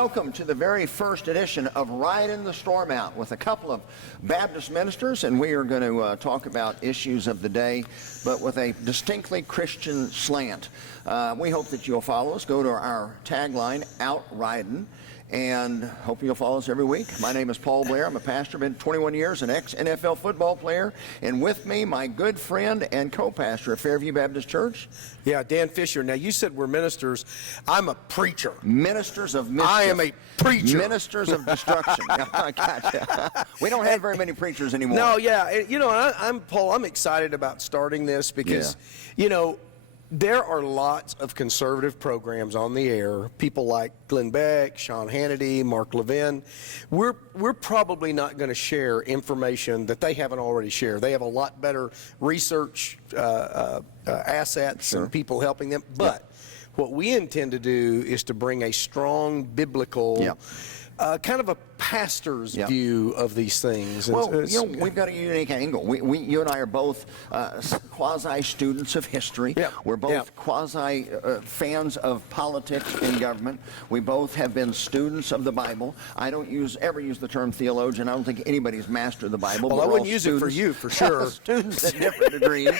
welcome to the very first edition of Ridin the Storm Out with a couple of Baptist ministers, and we are going to talk about issues of the day, but with a distinctly Christian slant. We hope that you'll follow us. Go to our tagline, Out Ridin', and hope you'll follow us every week. My name is Paul Blair. I'm a pastor, been 21 years, an ex-NFL football player, and with me, my good friend and co-pastor at Fairview Baptist Church. Yeah, Dan Fisher. Now, you said we're ministers. I'm a preacher. Ministers of mischief. I am a preacher. Ministers of destruction. Gotcha. We don't have very many preachers anymore. No, yeah. You know, I'm Paul. I'm excited about starting this because, you know, there are lots of conservative programs on the air. People like Glenn Beck, Sean Hannity, Mark Levin. We're probably not going to share information that they haven't already shared. They have a lot better research assets and people helping them. But what we intend to do is to bring a strong biblical kind of a pastor's view of these things. Well, you know, we've got a unique angle. You and I are both quasi-students of history. We're both quasi-fans of politics and government. We both have been students of the Bible. I don't ever use the term theologian. I don't think anybody's mastered the Bible. Well, I wouldn't use it for you, for sure. Students at different degrees.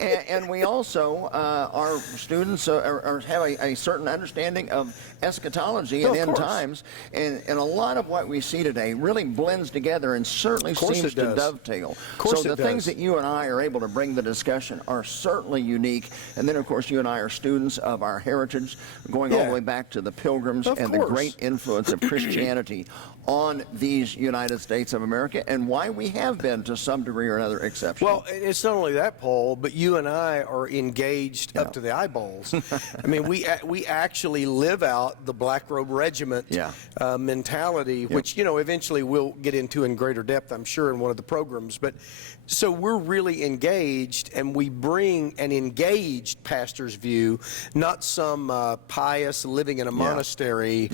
And we also are students, or have a certain understanding of eschatology and end times. And a lot of what we see today really blends together and certainly seems to dovetail. So the things that you and I are able to bring to the discussion are certainly unique. And then, of course, you and I are students of our heritage, going all the way back to the Pilgrims and the great influence of Christianity on these United States of America, and why we have been, to some degree or another, exceptional. Well, it's not only that, Paul, but you and I are engaged up to the eyeballs. I mean, we actually live out the Black Robe Regiment mentality, which, you know, eventually we'll get into in greater depth, I'm sure, in one of the programs. But so we're really engaged, and we bring an engaged pastor's view, not some pious living in a monastery,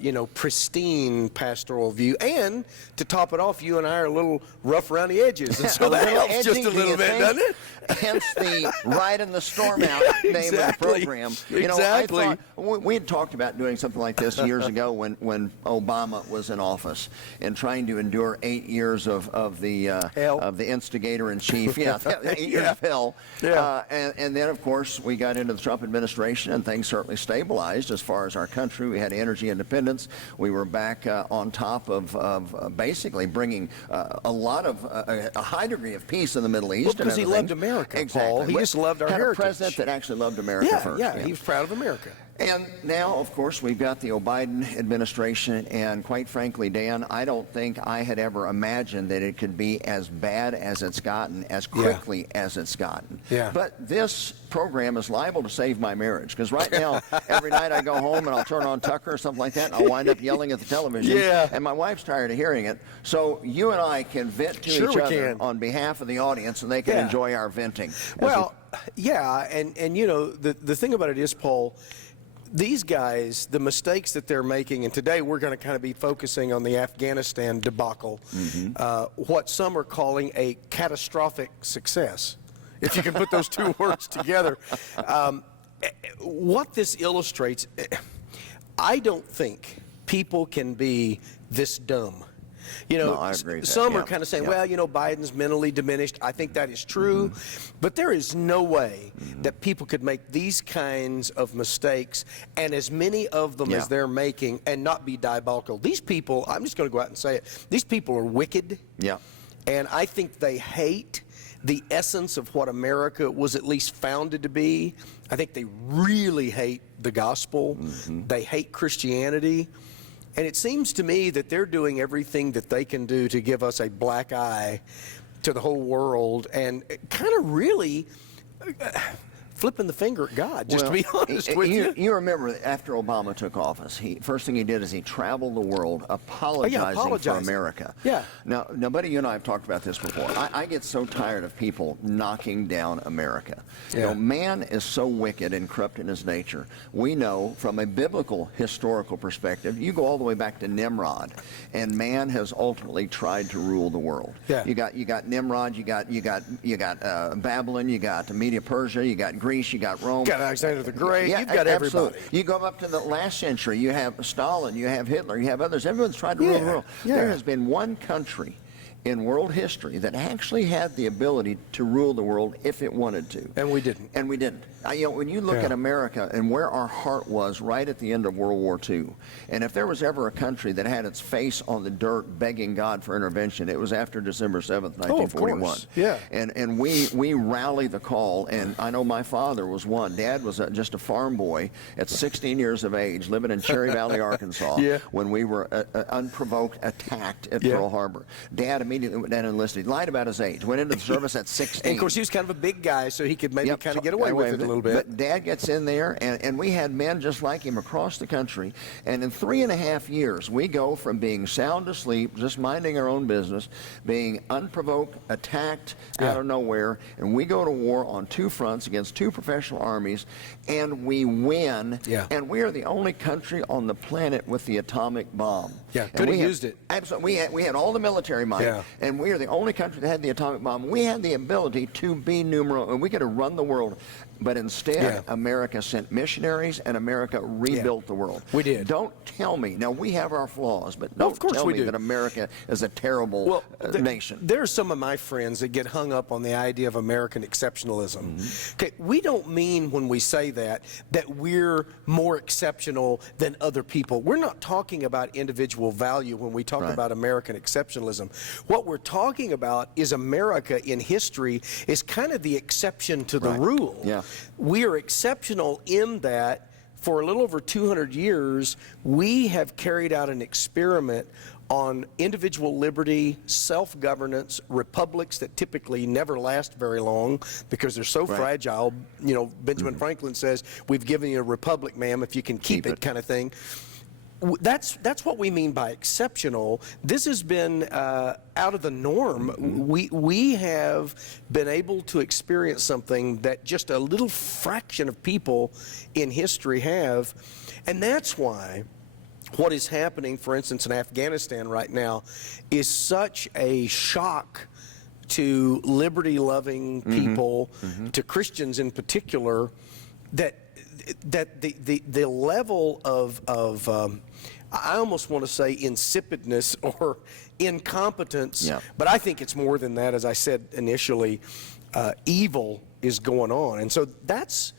you know, pristine pastoral view. And to top it off, you and I are a little rough around the edges, and so that helps just a little bit, doesn't it? Hence the Ridin the Storm Out name of the program. You know, I thought, we had talked about doing something like this years ago when Obama was in office and trying to endure 8 years of the instigator in chief. 8 years of hell. And then, of course, we got into the Trump administration, and things certainly stabilized as far as our country. We had energy independence. We were back on top of basically bringing a lot of a high degree of peace in the Middle East. Well, because he loved America, Paul. He just loved our heritage. A president that actually loved America first. Yeah, he was proud of America. And now, of course, we've got the Biden administration, and quite frankly, Dan, I don't think I had ever imagined that it could be as bad as it's gotten, as quickly as it's gotten. But this program is liable to save my marriage, because right now, every night I go home and I'll turn on Tucker or something like that, and I'll wind up yelling at the television, and my wife's tired of hearing it. So you and I can vent to each other on behalf of the audience, and they can enjoy our venting. Well, and you know, the thing about it is, Paul, these guys, the mistakes that they're making, and today we're going to kind of be focusing on the Afghanistan debacle, what some are calling a catastrophic success, if you can put those two words together. What this illustrates, I don't think people can be this dumb. You know, I agree with some are kind of saying, well, you know, Biden's mentally diminished. I think that is true. But there is no way that people could make these kinds of mistakes, and as many of them as they're making, and not be diabolical. These people, I'm just going to go out and say it, these people are wicked. And I think they hate the essence of what America was at least founded to be. I think they really hate the gospel. They hate Christianity. And it seems to me that they're doing everything that they can do to give us a black eye to the whole world, and kind of really flipping the finger at God, just to be honest with you. You remember after Obama took office, first thing he did is he traveled the world apologizing for America. Now, buddy, you and I have talked about this before. I get so tired of people knocking down America. You know, man is so wicked and corrupt in his nature. We know from a biblical historical perspective, you go all the way back to Nimrod, and man has ultimately tried to rule the world. You got Nimrod, you got Babylon, you got Media Persia, you got Greece. Greece, you got Rome. You got Alexander the Great. Yeah, You've got absolutely. everybody. You go up to the last century, you have Stalin, you have Hitler, you have others. Everyone's tried to rule the world. Yeah. There has been one country in world history that actually had the ability to rule the world if it wanted to. And we didn't. And we didn't. When you look at America and where our heart was right at the end of World War II, and if there was ever a country that had its face on the dirt begging God for intervention, it was after December 7th, 1941. Of course. Yeah. And we rally the call, and I know my father was one. Dad was just a farm boy at 16 years of age, living in Cherry Valley, Arkansas, when we were unprovoked attacked at Pearl Harbor. Dad immediately went down and enlisted. He lied about his age. Went into the service at 16. And of course, he was kind of a big guy, so he could maybe kind of get away with it a little bit. But Dad gets in there, and we had men just like him across the country. And in 3.5 years, we go from being sound asleep, just minding our own business, being unprovoked, attacked out of nowhere, and we go to war on 2 fronts against 2 professional armies, and we win. And we are the only country on the planet with the atomic bomb. Could have used it. Absolutely. We had all the military might, and we are the only country that had the atomic bomb. We had the ability to be numero, and we could have run the world. But instead, America sent missionaries, and America rebuilt the world. We did. Don't tell me. Now, we have our flaws, but don't tell me that America is a terrible nation. There are some of my friends that get hung up on the idea of American exceptionalism. Okay, we don't mean when we say that we're more exceptional than other people. We're not talking about individual value when we talk about American exceptionalism. What we're talking about is America in history is kind of the exception to the rule. We are exceptional in that for a little over 200 years, we have carried out an experiment on individual liberty, self-governance, republics that typically never last very long because they're so fragile. You know, Benjamin Franklin says, "We've given you a republic, ma'am, if you can keep it," kind of thing. That's what we mean by exceptional. This has been out of the norm. We have been able to experience something that just a little fraction of people in history have, and that's why what is happening, for instance, in Afghanistan right now is such a shock to liberty-loving people, to Christians in particular, that the level of I almost want to say insipidness or incompetence, but I think it's more than that. As I said initially, evil is going on, and so that's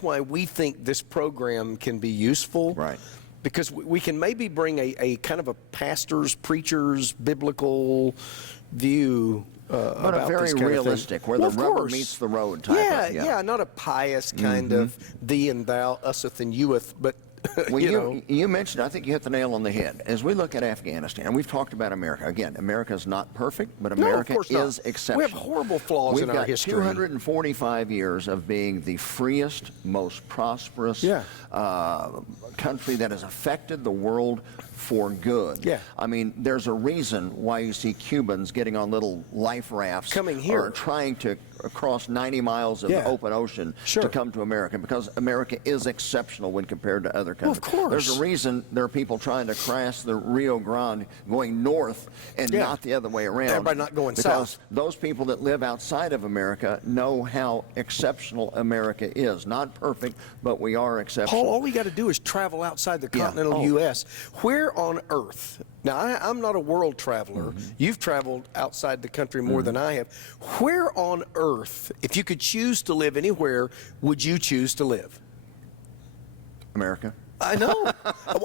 why we think this program can be useful. Because we can maybe bring a kind of a pastor's, preacher's, biblical view but a very realistic, where the rubber meets the road type. Not a pious kind of thee and thou, useth and youeth, but well, you mentioned, I think you hit the nail on the head. As we look at Afghanistan, and we've talked about America. Again, America is not perfect, but America is exceptional. We have horrible flaws in our history. We've got 245 years of being the freest, most prosperous country that has affected the world for good. I mean, there's a reason why you see Cubans getting on little life rafts coming here or trying to across 90 miles of the open ocean to come to America, because America is exceptional when compared to other countries. Well, of course. There's a reason there are people trying to cross the Rio Grande going north and not the other way around. Everybody not going south. Because those people that live outside of America know how exceptional America is. Not perfect, but we are exceptional. Paul, all we got to do is travel outside the continental U.S. Where on earth? Now, I'm not a world traveler. You've traveled outside the country more than I have. Where on earth, if you could choose to live anywhere, would you choose to live? America. I know.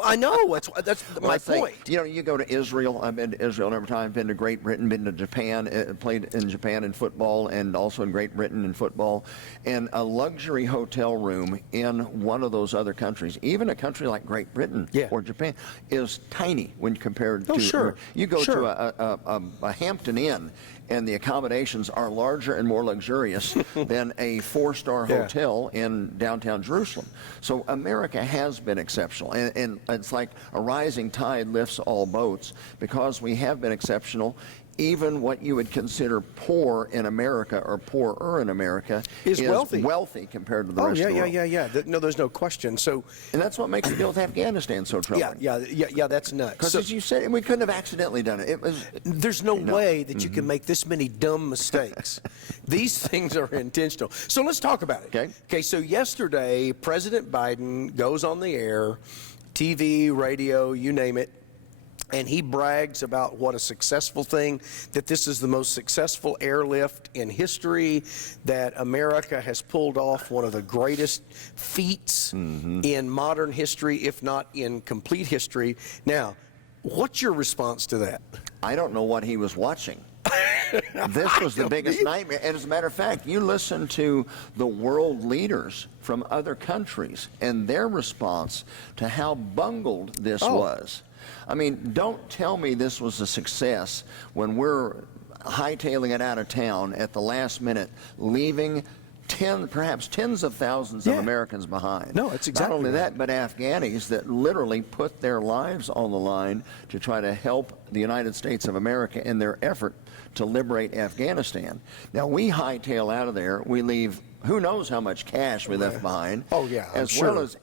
I know. That's my point. You go to Israel. I've been to Israel every time. I've been to Great Britain, been to Japan, played in Japan in football, and also in Great Britain in football. And a luxury hotel room in one of those other countries, even a country like Great Britain or Japan, is tiny when compared to. You go to a Hampton Inn, and the accommodations are larger and more luxurious than a 4-star hotel in downtown Jerusalem. So America has been exceptional, and it's like a rising tide lifts all boats, because we have been exceptional even what you would consider poor in America or poorer in America is wealthy compared to the rest of the world. Yeah. No, there's no question. So, and that's what makes the deal with Afghanistan so troubling. Yeah, that's nuts. Because as you said, we couldn't have accidentally done it. There's no way that you can make this many dumb mistakes. These things are intentional. So let's talk about it. Okay, so yesterday, President Biden goes on the air, TV, radio, you name it, and he brags about what a successful thing, that this is the most successful airlift in history, that America has pulled off one of the greatest feats in modern history, if not in complete history. Now, what's your response to that? I don't know what he was watching. This was the biggest nightmare. And as a matter of fact, you listen to the world leaders from other countries and their response to how bungled this was. I mean, don't tell me this was a success when we're hightailing it out of town at the last minute, leaving perhaps tens of thousands of Americans behind. No, it's exactly not only right. that, but Afghanis that literally put their lives on the line to try to help the United States of America in their effort to liberate Afghanistan. Now, we hightail out of there. We leave who knows how much cash we left behind. Oh, yeah, as well as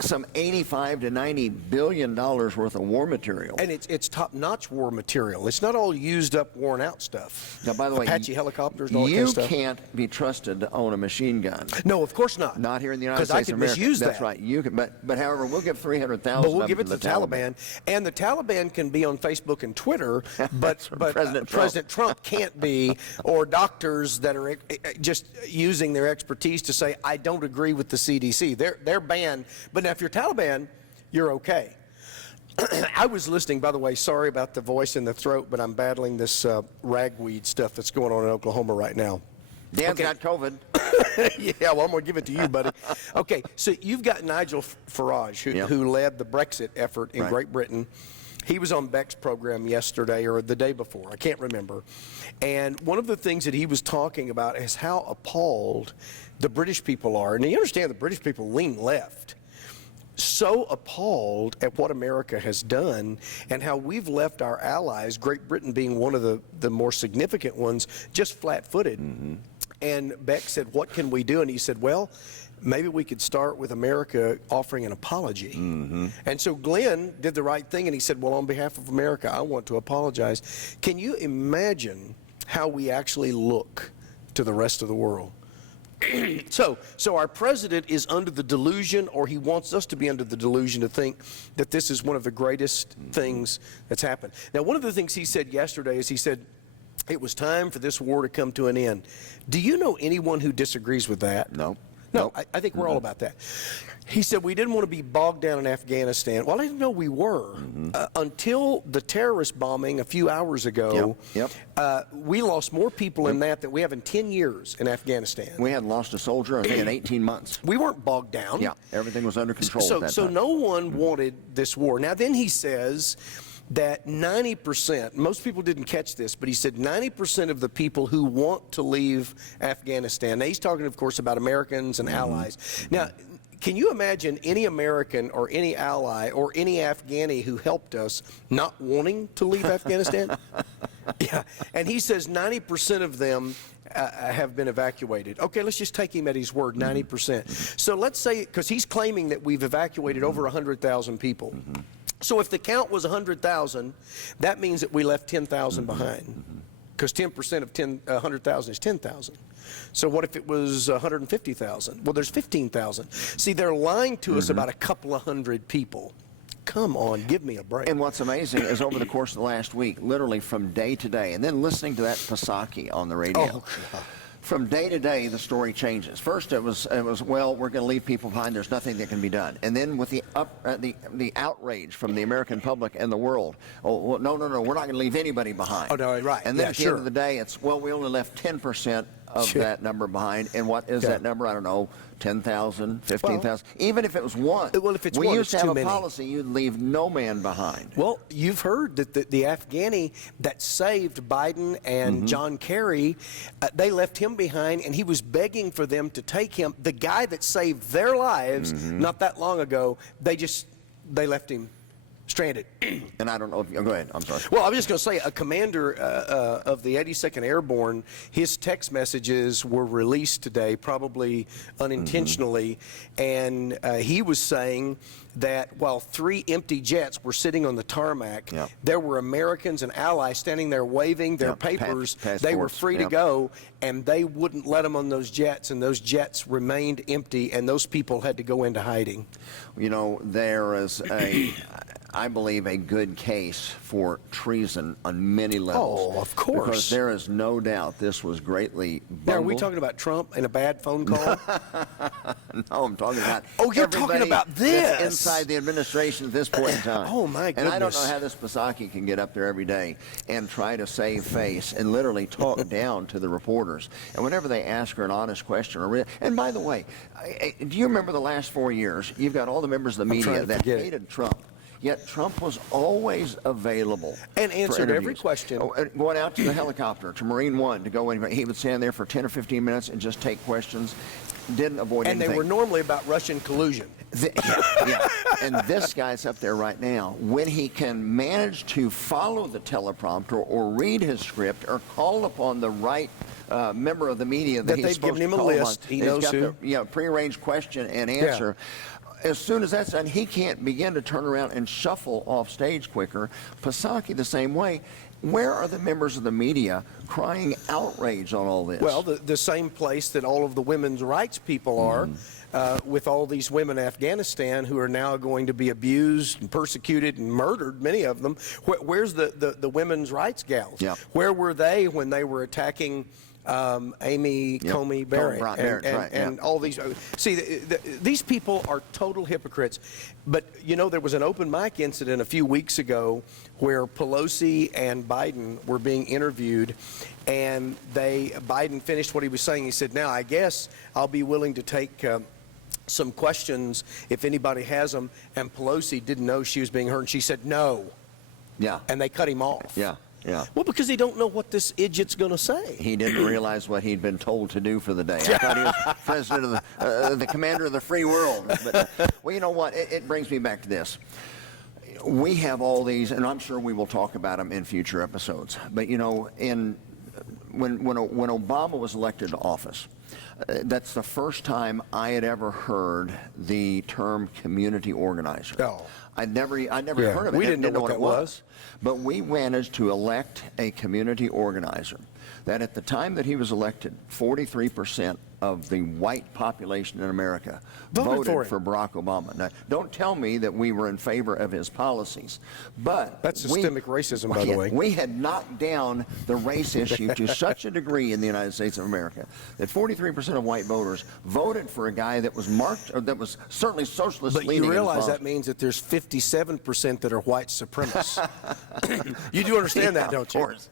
some $85 to $90 billion worth of war material. And it's top-notch war material. It's not all used up, worn-out stuff. Now, by the way, Apache helicopters and all that kind of stuff. You can't be trusted to own a machine gun. No, of course not. Not here in the United States of America. Because I could misuse that. That's right. You can, but however, we'll give 300,000. But we'll give it to the Taliban. And the Taliban can be on Facebook and Twitter, but President Trump can't be, or doctors that are just using their expertise to say, I don't agree with the CDC. They're banned. But now, if you're Taliban, you're okay. I was listening, by the way, sorry about the voice and the throat, but I'm battling this ragweed stuff that's going on in Oklahoma right now. Dan's got COVID. Yeah, well, I'm going to give it to you, buddy. Okay, so you've got Nigel Farage, who led the Brexit effort in Great Britain. He was on Beck's program yesterday or the day before, I can't remember. And one of the things that he was talking about is how appalled the British people are. And you understand the British people lean left. So appalled at what America has done and how we've left our allies, Great Britain being one of the more significant ones, just flat-footed. And Beck said, what can we do? And he said, well, maybe we could start with America offering an apology. And so Glenn did the right thing, and he said, well, on behalf of America, I want to apologize. Can you imagine how we actually look to the rest of the world? So our president is under the delusion, or he wants us to be under the delusion to think that this is one of the greatest things that's happened. Now, one of the things he said yesterday is he said it was time for this war to come to an end. Do you know anyone who disagrees with that? No. No, I think we're all about that. He said we didn't want to be bogged down in Afghanistan. Well, I didn't know we were. Until the terrorist bombing a few hours ago, we lost more people in that than we have in 10 years in Afghanistan. We hadn't lost a soldier in 18 months. We weren't bogged down. Yeah, everything was under control at that time. So no one wanted this war. Now, then he says that 90%, most people didn't catch this, but he said 90% of the people who want to leave Afghanistan, now he's talking, of course, about Americans and allies. Now, can you imagine any American or any ally or any Afghani who helped us not wanting to leave Afghanistan? Yeah, and he says 90% of them have been evacuated. Okay, let's just take him at his word, 90%. So let's say, because he's claiming that we've evacuated over 100,000 people. So if the count was 100,000, that means that we left 10,000 behind, because 10% of 100,000 is 10,000. So what if it was 150,000? Well, there's 15,000. See, they're lying to us about a couple of hundred people. Come on, give me a break. And what's amazing is over the course of the last week, literally from day to day, and then listening to that Psaki on the radio. From day to day, the story changes. First, it was well, we're going to leave people behind. There's nothing that can be done. And then with the outrage from the American public and the world, oh, well, no, we're not going to leave anybody behind. Oh, no, right. And then at the end of the day, it's, well, we only left 10% of that number behind. And what is that number? I don't know, 10,000, 15,000. Well, even if it was one. Well, if it's we one, used it's to have too a many. policy, you'd leave no man behind. Well, you've heard that the Afghani that saved Biden and John Kerry, they left him behind, and he was begging for them to take him. The guy that saved their lives not that long ago, they left him stranded. And I don't know if you go ahead. I'm sorry. Well, I was just going to say, a commander of the 82nd Airborne, his text messages were released today, probably unintentionally, and he was saying that while 3 empty jets were sitting on the tarmac, there were Americans and allies standing there waving their papers. They were free to go, and they wouldn't let them on those jets, and those jets remained empty, and those people had to go into hiding. You know, there is I believe, a good case for treason on many levels. Oh, of course. Because there is no doubt this was greatly bungled. Now, are we talking about Trump and a bad phone call? No, I'm talking about you're talking about this inside the administration at this point in time. Oh, my goodness. And I don't know how this Psaki can get up there every day and try to save face and literally talk down to the reporters. And whenever they ask her an honest question, and by the way, do you remember the last 4 years? You've got all the members of the media that hated Trump. Yet Trump was always available. And answered every question. Going out to the helicopter, to Marine One, to go in. He would stand there for 10 or 15 minutes and just take questions. Didn't avoid anything. And they were normally about Russian collusion. And this guy's up there right now. When he can manage to follow the teleprompter or read his script or call upon the right member of the media that he's supposed to call they've given him a list. On, he knows who. The, prearranged question and answer. As soon as that's done, he can't begin to turn around and shuffle off stage quicker. Psaki the same way. Where are the members of the media crying outrage on all this? Well, the same place that all of the women's rights people are, with all these women in Afghanistan who are now going to be abused and persecuted and murdered, many of them. Where's the women's rights gals? Where were they when they were attacking Amy Coney Barrett and all these? See, these people are total hypocrites. But, you know, there was an open mic incident a few weeks ago where Pelosi and Biden were being interviewed, and Biden finished what he was saying. He said, now, I guess I'll be willing to take some questions if anybody has them. And Pelosi didn't know she was being heard, and she said no. And they cut him off. Well, because they don't know what this idiot's going to say. He didn't realize what he'd been told to do for the day. I thought he was president of the commander of the free world. But, well, you know what? It brings me back to this. We have all these, and I'm sure we will talk about them in future episodes. But, you know, when Obama was elected to office, that's the first time I had ever heard the term community organizer. I'd never heard of it. We didn't know what it was. But we managed to elect a community organizer that at the time that he was elected, 43% of the white population in America voted for Barack Obama. Now, don't tell me that we were in favor of his policies, but that's systemic racism, by the way. We had knocked down the race issue to such a degree in the United States of America that 43% of white voters voted for a guy that was marked, or that was certainly socialist leaning. But you realize that means that there's 57% that are white supremacists. You do understand that, don't you? Of course.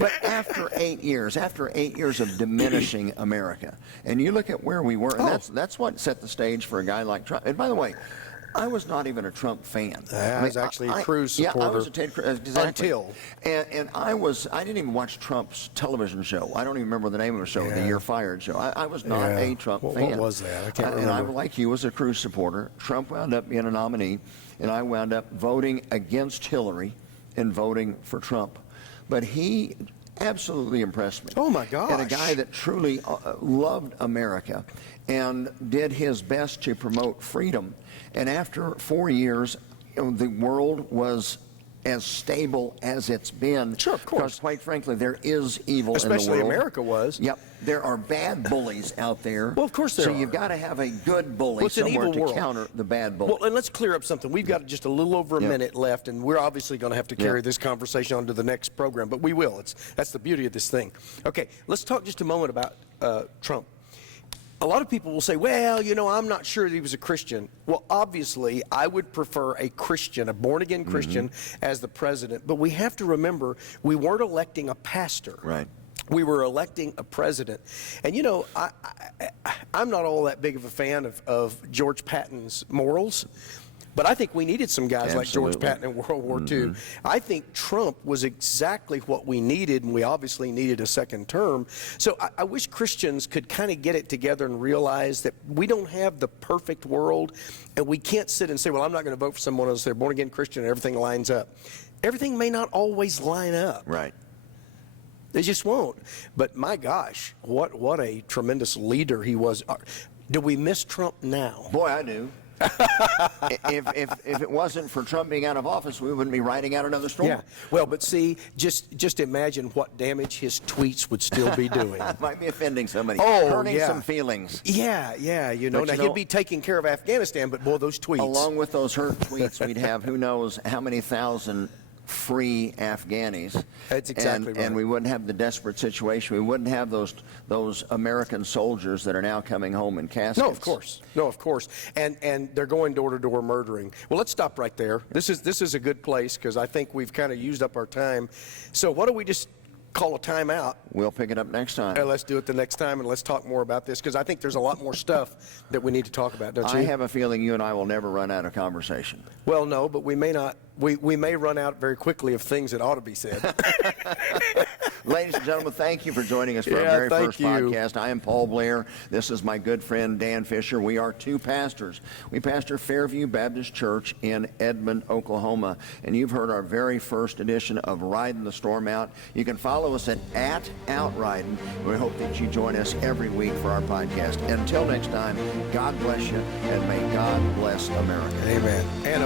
But after 8 years of diminishing America, and you look at where we were, and that's what set the stage for a guy like Trump. And by the way, I was not even a Trump fan. I was actually a Cruz supporter. Yeah, I was a Ted Cruz. Exactly. Until. And I didn't even watch Trump's television show. I don't even remember the name of the show, the You're Fired show. I was not a Trump fan. What was that? I can't remember. And I, like you, was a Cruz supporter. Trump wound up being a nominee, and I wound up voting against Hillary and voting for Trump. But he absolutely impressed me. Oh, my gosh. And a guy that truly loved America and did his best to promote freedom. And after 4 years, the world was as stable as it's been. Sure, of course. Because, quite frankly, there is evil in the world. Especially America was. Yep. There are bad bullies out there. Well, of course there are. So you've got to have a good bully somewhere to counter the bad bully. Well, and let's clear up something. We've got just a little over a minute left, and we're obviously going to have to carry this conversation on to the next program, but we will. That's the beauty of this thing. Okay, let's talk just a moment about Trump. A lot of people will say, well, you know, I'm not sure that he was a Christian. Well, obviously, I would prefer a Christian, a born-again Christian, as the president. But we have to remember, we weren't electing a pastor. Right. We were electing a president. And, you know, I'm not all that big of a fan of George Patton's morals. But I think we needed some guys like George Absolutely. Patton in World War II. I think Trump was exactly what we needed, and we obviously needed a second term. So I wish Christians could kind of get it together and realize that we don't have the perfect world, and we can't sit and say, well, I'm not going to vote for someone else. They're born-again Christian and everything lines up. Everything may not always line up. Right. They just won't. But my gosh, what a tremendous leader he was. Do we miss Trump now? Boy, I do. if it wasn't for Trump being out of office, we wouldn't be riding out another storm. Yeah. Well, but see, just imagine what damage his tweets would still be doing. Might be offending somebody, Oh, hurting yeah. some feelings. Yeah, you know. But Now, you know, he'd be taking care of Afghanistan, but boy, those tweets. Along with those hurt tweets, we'd have who knows how many thousand free Afghanis. That's exactly right. And we wouldn't have the desperate situation. We wouldn't have those American soldiers that are now coming home in caskets. No, of course. And they're going door to door murdering. Well, let's stop right there. This is a good place because I think we've kind of used up our time. So why don't we just call a timeout? We'll pick it up next time. And let's do it the next time, and let's talk more about this because I think there's a lot more stuff that we need to talk about, don't you? I have a feeling you and I will never run out of conversation. Well, no, but we may not. We may run out very quickly of things that ought to be said. Ladies and gentlemen, thank you for joining us for our Yeah, very thank first you. podcast. I am Paul Blair. This is my good friend Dan Fisher. We are two pastors. We pastor Fairview Baptist Church in Edmond, Oklahoma. And you've heard our very first edition of Riding the Storm Out. You can follow us at @OutRiding. We hope that you join us every week for our podcast. Until next time, God bless you, and may God bless America. Amen. And